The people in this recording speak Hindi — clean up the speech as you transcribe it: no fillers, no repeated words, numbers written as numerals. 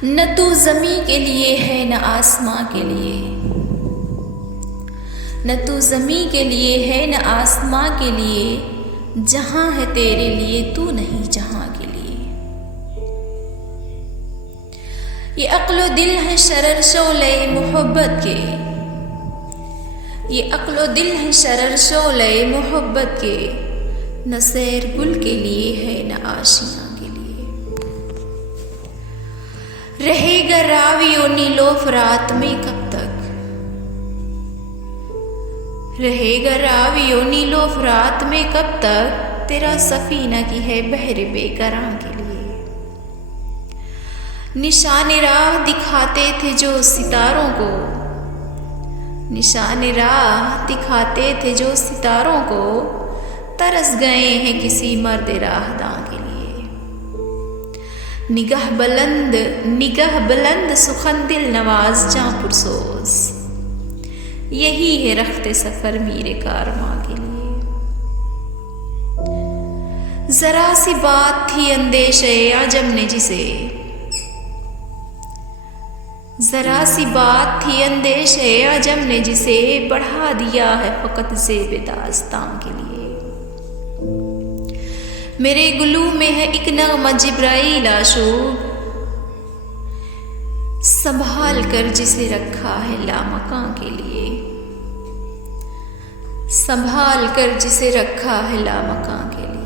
न तू ज़मी के लिए है न आसमां के लिए, न तू ज़मी के लिए है न आसमां के लिए, जहां है तेरे लिए तू नहीं जहां के लिए। ये अक्लो दिल है शरर शोले मोहब्बत के, ये अक्लो दिल है शरर शोले मोहब्बत के, न सैर गुल के लिए है न आशियां के लिए। रहेगा रावियो नीलोफरात में कब तक, रहेगा रावियो नीलोफरात में कब तक, तेरा सफीना की है बहर बेकरां के लिए। निशान राह दिखाते थे जो सितारों को, निशान राह दिखाते थे जो सितारों को, तरस गए हैं किसी मर्द राहदां के लिए। निगाह बुलंद सुखन दिल नवाज जां पुरसोज, यही है रखते सफर मेरे कारवां के लिए। जरा सी बात थी अंदेशे आजम ने जिसे, जरा सी बात थी अंदेशे आजम ने जिसे, बढ़ा दिया है फकत ज़ेब दास्तां के लिए। मेरे गुलू में है एक नगमा जिब्राइल आशूब, संभाल कर जिसे रखा है लामकां के लिए, संभाल कर जिसे रखा है लामकां के लिए।